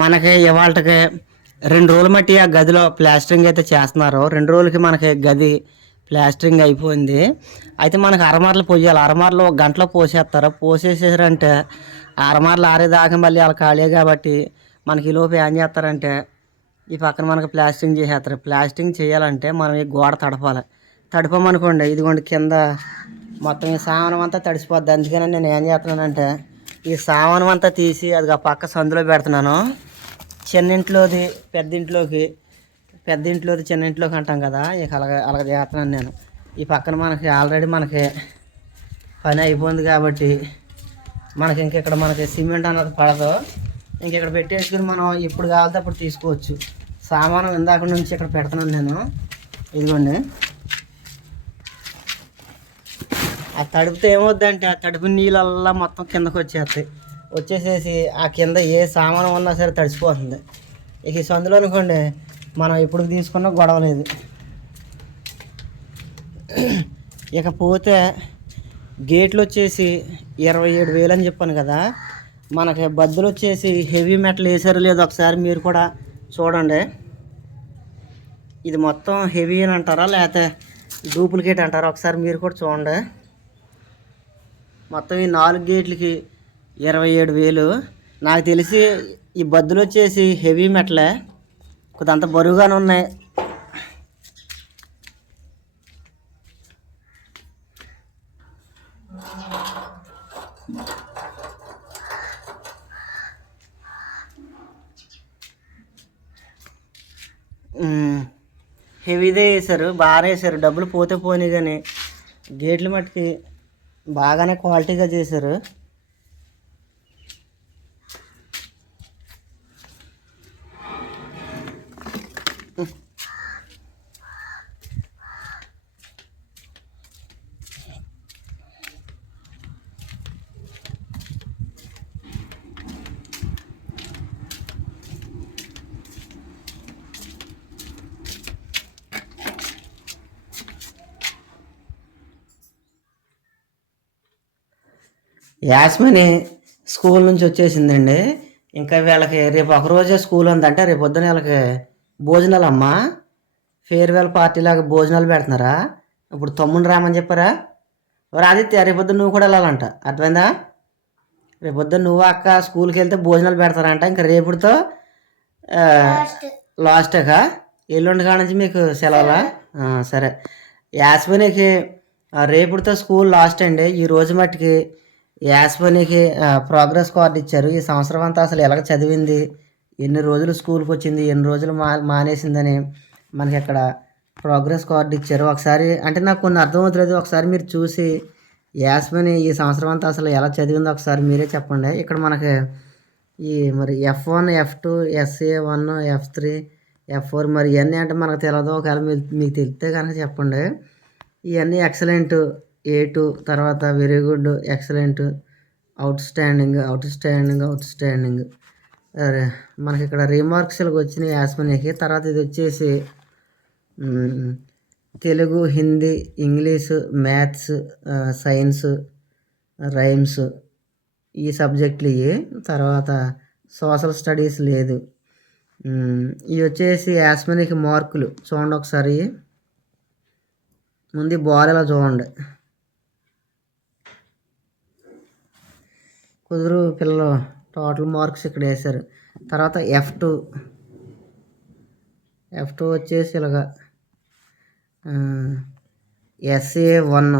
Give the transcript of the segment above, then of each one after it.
మనకి ఇవాళకి రెండు రోజులు మట్టి ఆ గదిలో ప్లాస్టరింగ్ అయితే చేస్తున్నారు. రెండు రోజులకి మనకి గది ప్లాస్టరింగ్ అయిపోయింది. అయితే మనకి అరమార్లు పోయాలి. అరమార్లు ఒక గంటలో పోసేస్తారు. పోసేసారంటే ఆ అరమార్లు ఆరేదాకా మళ్ళీ వాళ్ళు ఖాళీ కాబట్టి మనకి ఈ లోపు ఏం చేస్తారంటే ఈ పక్కన మనకి ప్లాస్టింగ్ చేసేస్తారు. ప్లాస్టింగ్ చేయాలంటే మనం ఈ గోడ తడపాలి. తడపమనుకోండి ఇదిగోండి కింద మొత్తం ఈ సామానం అంతా తడిసిపోద్ది. అందుకని నేను ఏం చేస్తున్నానంటే ఈ సామానం అంతా తీసి అది ఆ పక్క సందులో పెడుతున్నాను. చిన్నింట్లోది పెద్దింట్లోకి పెద్దింట్లోది చిన్నింట్లోకి అంటాం కదా ఇక అలాగ అలాగ చేస్తున్నాను నేను. ఈ పక్కన మనకి ఆల్రెడీ మనకి పని అయిపోయింది కాబట్టి మనకి ఇంక ఇక్కడ మనకి సిమెంట్ అన్నది పడదు. ఇంక ఇక్కడ పెట్టేసుకుని మనం ఎప్పుడు కావాలితే అప్పుడు తీసుకోవచ్చు. సామానం ఇందాక నుంచి ఇక్కడ పెడుతున్నాను నేను. ఇదిగోండి. ఆ తడుపుతో ఏమవుద్దంటే ఆ తడుపు నీళ్ళల్లా మొత్తం కిందకు వచ్చేస్తాయి. వచ్చేసేసి ఆ కింద ఏ సామాను ఉన్నా సరే తడిసిపోతుంది. ఇక ఈ సందులో అనుకోండి మనం ఎప్పుడు తీసుకున్న గొడవ లేదు. ఇకపోతే గేట్లు వచ్చేసి ఇరవై ఏడు వేలు అని చెప్పాను కదా మనకి బద్దలు వచ్చేసి హెవీ మెటల్ వేసారో లేదు ఒకసారి మీరు కూడా చూడండి. ఇది మొత్తం హెవీ అని అంటారా లేకపోతే డూప్లికేట్ అంటారా ఒకసారి మీరు కూడా చూడండి. మొత్తం ఈ నాలుగు గేట్లకి ఇరవై ఏడు వేలు. నాకు తెలిసి ఈ బద్దులు వచ్చేసి హెవీ మెటలే. అంత బరువుగానే ఉన్నాయి. హెవీదే వేసారు బాగా వేసారు డబ్బులు పోతే పోనీ కానీ గేట్లు మట్టుకి బాగానే క్వాలిటీగా చేశారు. యాస్మిని స్కూల్ నుంచి వచ్చేసిందండి. ఇంకా వీళ్ళకి రేపు ఒక రోజే స్కూల్ ఉందంటే. రేపు పొద్దున వీళ్ళకి భోజనాలు అమ్మా ఫేర్వెల్ పార్టీ లాగా భోజనాలు పెడుతున్నారా? ఇప్పుడు తమ్ముడు రామని చెప్పారా? ఎవరు ఆదిత్య రేపు పొద్దున్న నువ్వు కూడా వెళ్ళాలంట. అర్థమైందా? రేపు పొద్దున్న నువ్వు అక్క స్కూల్కి వెళ్తే భోజనాలు పెడతారంట. ఇంకా రేపుతో లాస్ట్గా? ఎల్లుండి కాడ నుంచి మీకు సెలవులా? సరే. యాస్మినికి రేపుడితో స్కూల్ లాస్ట్ అండి. ఈ రోజు మట్టుకి యాస్మినికి ప్రోగ్రెస్ కార్డు ఇచ్చారు. ఈ సంవత్సరం అంతా అసలు ఎలాగ చదివింది? ఎన్ని రోజులు స్కూల్కి వచ్చింది? ఎన్ని రోజులు మా మానేసిందని మనకి అక్కడ ప్రోగ్రెస్ కార్డు ఇచ్చారు. ఒకసారి అంటే నాకు కొన్ని అర్థమవుతలేదు. ఒకసారి మీరు చూసి యాస్మిని ఈ సంవత్సరం అంతా అసలు ఎలా చదివిందో ఒకసారి మీరే చెప్పండి. ఇక్కడ మనకి ఈ మరి F one F two SA one F three F four మరి ఇవన్నీ అంటే మనకు తెలియదు ఒకవేళ మీకు మీకు తెలిస్తే కనుక చెప్పండి. ఇవన్నీ ఎక్సలెంట్ ఏ టూ తర్వాత very good excellent outstanding outstanding outstanding మనకి ఇక్కడ రిమార్క్స్లకు వచ్చినాయి యాస్మనీకి. తర్వాత ఇది వచ్చేసి Telugu Hindi English maths science rhymes ఈ సబ్జెక్టులు ఇవి తర్వాత సోషల్ స్టడీస్ లేదు. ఇవి వచ్చేసి యాస్మనీకి మార్కులు. చూడండి ఒకసారి. ముందు బాల్ చూడండి. కుదురు పిల్లలు టోటల్ మార్క్స్ ఇక్కడ వేశారు. తర్వాత ఎఫ్ టూ ఎఫ్ టూ వచ్చేసి ఇలాగా ఎస్ఏ వన్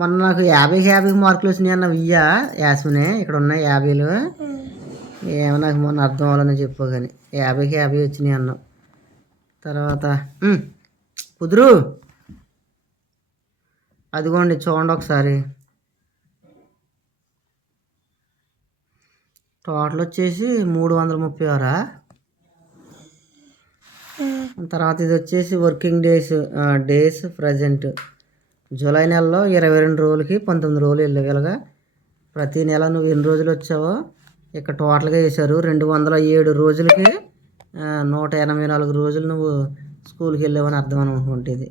మొన్న నాకు యాభై యాభై మార్కులు వచ్చినాయి అన్న వియ్యా యాస్మినే ఇక్కడ ఉన్నాయి యాభైలు. ఏమో నాకు మొన్న అర్థం అవ్వాలని చెప్పు కానీ యాభైకి యాభై వచ్చినాయి అన్నావు. తర్వాత కుదురు. అదిగోండి చూడండి ఒకసారి. టోటల్ వచ్చేసి మూడు వందల ముప్పై ఆరా తర్వాత ఇది వచ్చేసి working days days present. July నెలలో ఇరవై రెండు రోజులకి పంతొమ్మిది రోజులు వెళ్ళగలగా ప్రతి నెల నువ్వు ఎన్ని రోజులు వచ్చావో ఇక్కడ టోటల్గా వేశారు రెండు వందల ఏడు రోజులకి నూట ఎనభై నాలుగు రోజులు నువ్వు స్కూల్కి వెళ్ళావని అర్థం అనుకుంటుంది.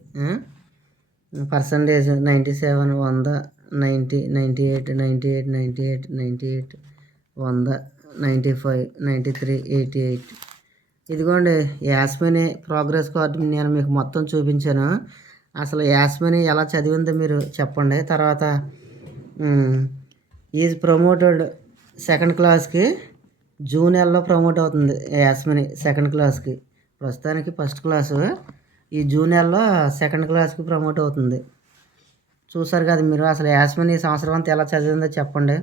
పర్సంటేజ్ నైంటీ సెవెన్ వంద ninety ninety eight ninety eight ninety eight ninety eight. వంద ninety five ninety three eighty eight. ఇదిగోండి యాస్మిని ప్రోగ్రెస్ కార్డు నేను మీకు మొత్తం చూపించాను. అసలు యాస్మిని ఎలా చదివిందో మీరు చెప్పండి. తర్వాత ఈజ్ ప్రమోటెడ్ సెకండ్ క్లాస్కి జూన్ నెలలో ప్రమోట్ అవుతుంది యాస్మిని సెకండ్ క్లాస్కి. ప్రస్తుతానికి ఫస్ట్ క్లాసు. ఈ జూన్ నెలలో సెకండ్ క్లాస్కి ప్రమోట్ అవుతుంది. చూసారు కదా మీరు అసలు యాస్మిని ఈ సంవత్సరం అంతా ఎలా చదివిందో చెప్పండి.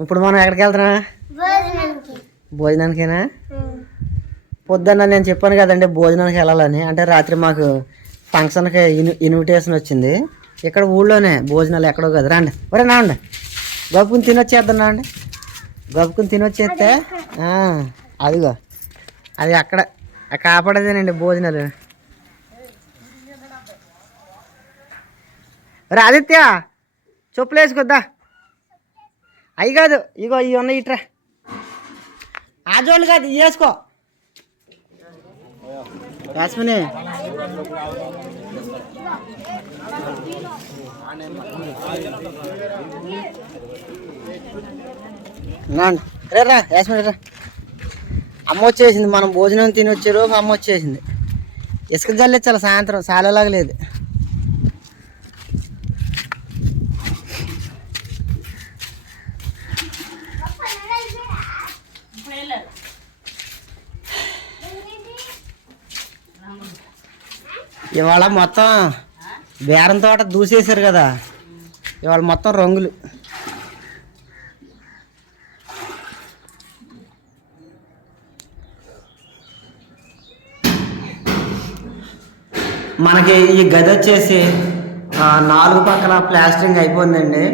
ఇప్పుడు మనం ఎక్కడికి వెళ్తున్నాం? భోజనానికేనా? పొద్దున్న నేను చెప్పాను కదండి భోజనానికి వెళ్ళాలని. అంటే రాత్రి మాకు ఫంక్షన్కి ఇన్ ఇన్విటేషన్ వచ్చింది. ఇక్కడ ఊళ్ళోనే భోజనాలు ఎక్కడో కదా. రండి. ఒరే నా అండి గప్పుకుని తినొచ్చేద్దాం అండి గప్పుకుని తినొచ్చేస్తే అదిగో. అది అక్కడ కాపాడేదేనండి భోజనాలు. రా ఆదిత్య చెప్పులు వేసుకొద్దా అవి కాదు ఇగో ఇవి ఉన్నాయి ఇట్రా. ఆ కాదు ఇవి వేసుకో. యాస్మిని. రే రా యాస్మిని రా. అమ్మ వచ్చేసింది మనం భోజనం తిని వచ్చారు అమ్మ వచ్చేసింది. ఇసుక జల్లించాలి సాయంత్రం సాలేలాగా లేదు ఇవాళ మొత్తం బేరం తోట దూసేశారు కదా. ఇవాళ మొత్తం రంగులు. మనకి ఈ గది వచ్చేసి నాలుగు పక్కల ప్లాస్టరింగ్ అయిపోయిందండి.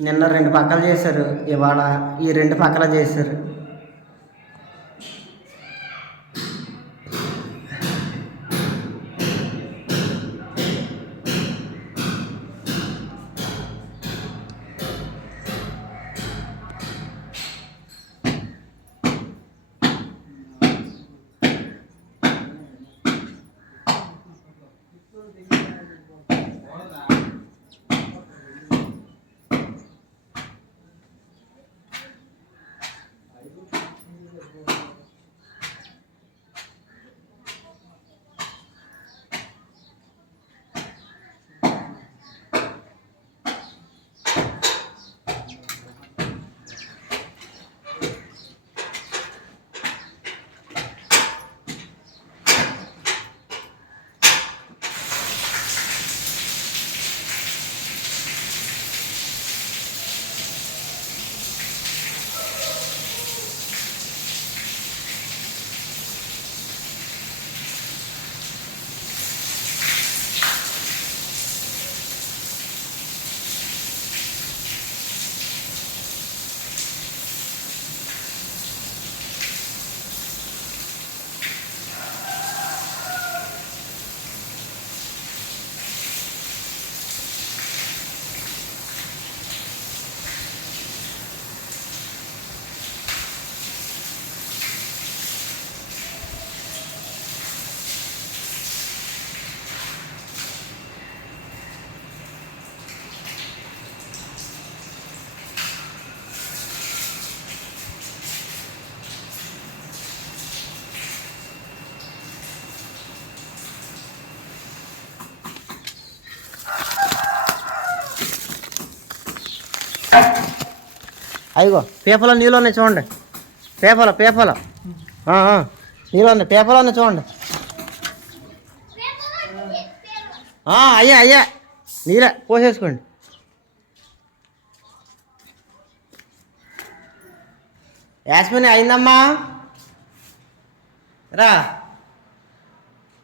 నిన్న రెండు పక్కలు చేశారు. ఇవాళ ఈ రెండు పక్కల చేశారు. అయ్యో పేపర్లో నీళ్ళు ఉన్నాయి చూడండి. పేపర్లో పేపర్లో. ఆ, నీళ్ళు ఉన్నాయి పేపర్లో ఉన్నాయి చూడండి. అయ్యా అయ్యా. నీరే పోసేసుకోండి. యాస్మిని అయిందమ్మా. రా.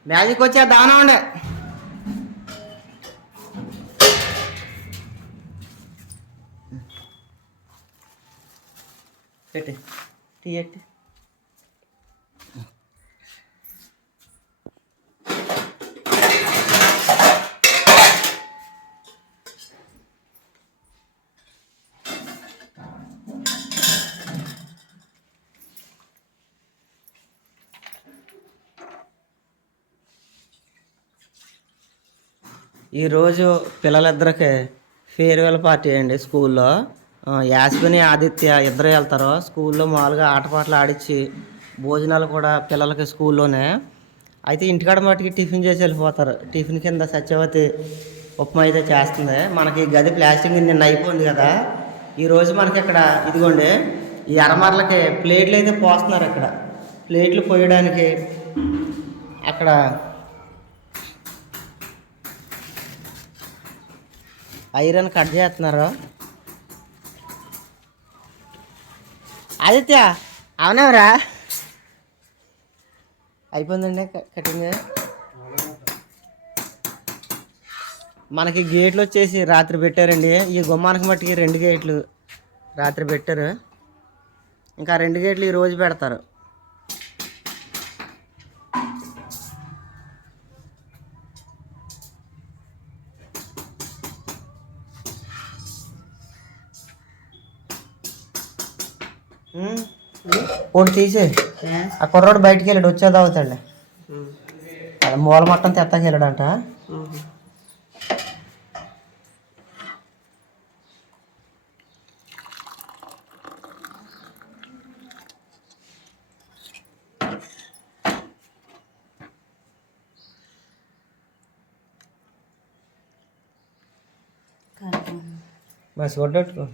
మ్యాజిక్ వచ్చే దానం ఉండే. పెట్టి. తీయట్టి ఈరోజు పిల్లలిద్దరికి ఫేర్వెల్ పార్టీ అండి స్కూల్లో. యాస్విని ఆదిత్య ఇద్దరు వెళ్తారు. స్కూల్లో మామూలుగా ఆటపాటలు ఆడించి భోజనాలు కూడా పిల్లలకి స్కూల్లోనే. అయితే ఇంటికాడ మట్టుకి టిఫిన్ చేసి వెళ్ళిపోతారు. టిఫిన్ కింద సత్యవతి ఉప్మా అయితే చేస్తుంది. మనకి గది ప్లాస్టింగ్ నిన్న అయిపోయింది కదా. ఈరోజు మనకి ఇక్కడ ఇదిగోండి ఈ అరమర్లకి ప్లేట్లు అయితే పోస్తున్నారు ఇక్కడ. ప్లేట్లు పోయడానికి అక్కడ ఐరన్ కట్ చేస్తున్నారు. ఆదిత్య అవునవరా అయిపోయిందండి క- కటింగ్. మనకి గేట్లు వచ్చేసి రాత్రి పెట్టారండి. ఈ గుమ్మానికి మట్టికి రెండు గేట్లు రాత్రి పెట్టారు. ఇంకా రెండు గేట్లు ఈ రోజు పెడతారు. ఒకటి తీసే ఆ కుర్రోడు బయటికి వెళ్ళాడు వచ్చేది అవుతాడు మూల మొత్తం తెత్తకి వెళ్ళాడంట. బస్ కొట్టట్టుకో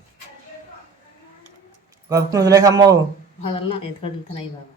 గొప్ప వదిలేకమ్మావు వదలనా ఎందుకు వదులుతున్నాయి బాబా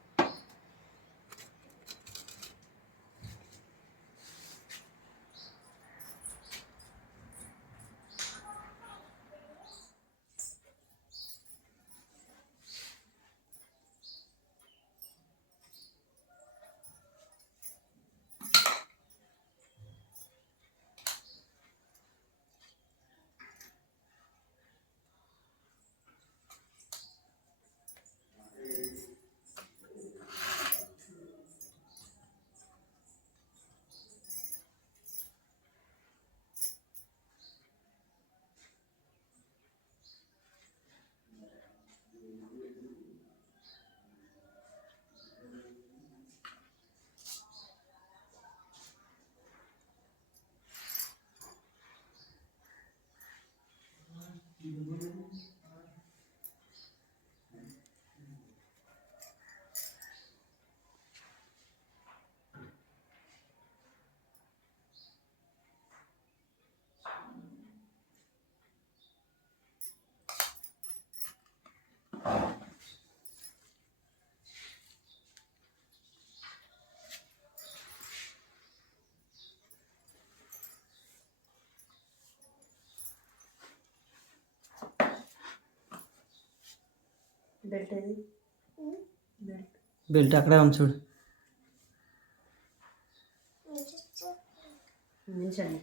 బెల్ట్ ఏది బెల్ట్. బెల్ట్ అక్కడే ఉంది చూడు. నిల్చోండి.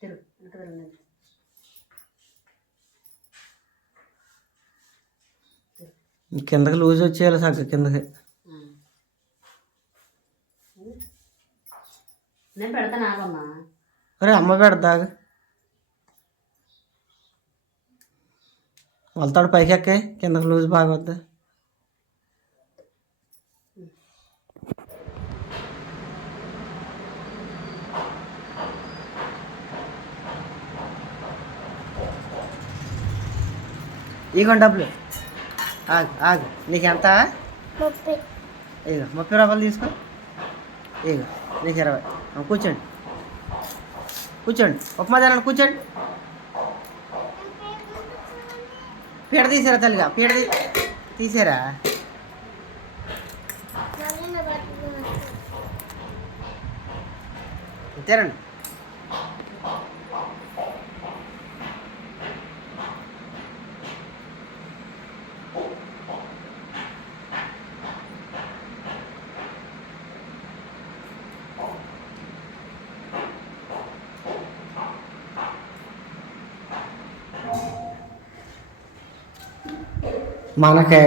తిరుగు కిందకి లూజ్ వచ్చేయాలి సగ్గ కిందకి. నేను పెడతాను అరే అమ్మ పెడదాగా వెళ్తాడు పైకి ఎక్కే కిందకి లూజ్ బాగా వద్దా ఇగోండి డబ్బులు ఆగు ఆగు నీకు ఎంత ఇగో ముప్పై రూపాయలు తీసుకో ఇగో నీకు ఇరవై ఆ, కూర్చోండి కూర్చోండి ఉప్మా తినండి కూర్చోండి పీడ తీసారా తల్లిగా? పీడ తీసారా? తినండి మనకి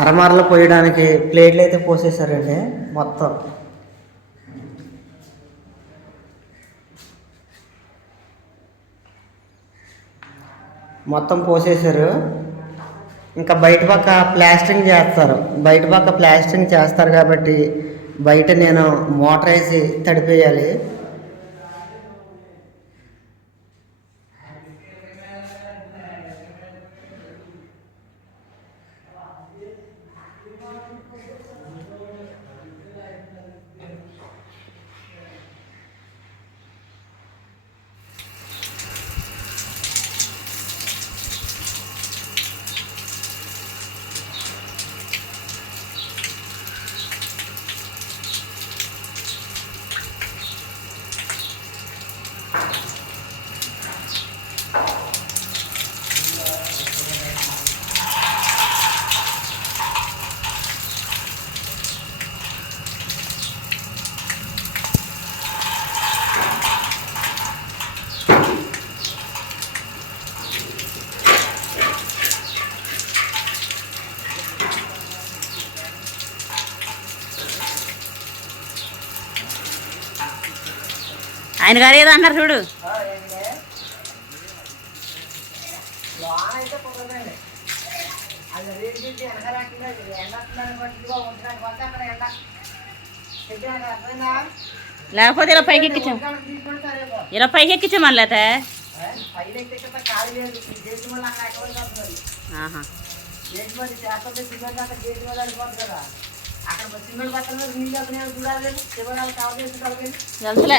అరమరలు పోయడానికి ప్లేట్లు అయితే పోసేసారండి మొత్తం. మొత్తం పోసేసారు ఇంకా బయట పక్క ప్లాస్టింగ్ చేస్తారు. బయట పక్క ప్లాస్టింగ్ చేస్తారు కాబట్టి బయట నేను మోటార్ వేసి తడిపేయాలి. ఆయన గారు ఏదో అన్నారు చూడు. లేకపోతే ఇలా పైకి ఎక్కించాం. ఇలా పైకి ఎక్కించాం మళ్ళీ అయితే ఆహా. అక్కడ సిమెంట్ బట్టలు నీళ్ళు అక్కడ చూడాలి శివరాలు కావాలి చూడాలి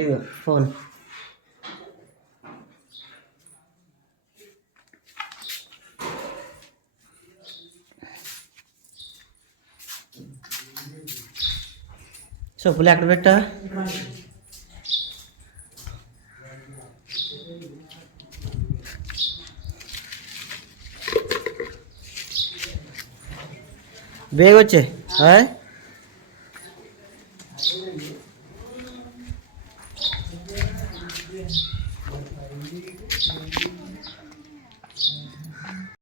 ఇదిగో ఫోన్. చెప్పులు ఎక్కడ పెట్టా? బేగ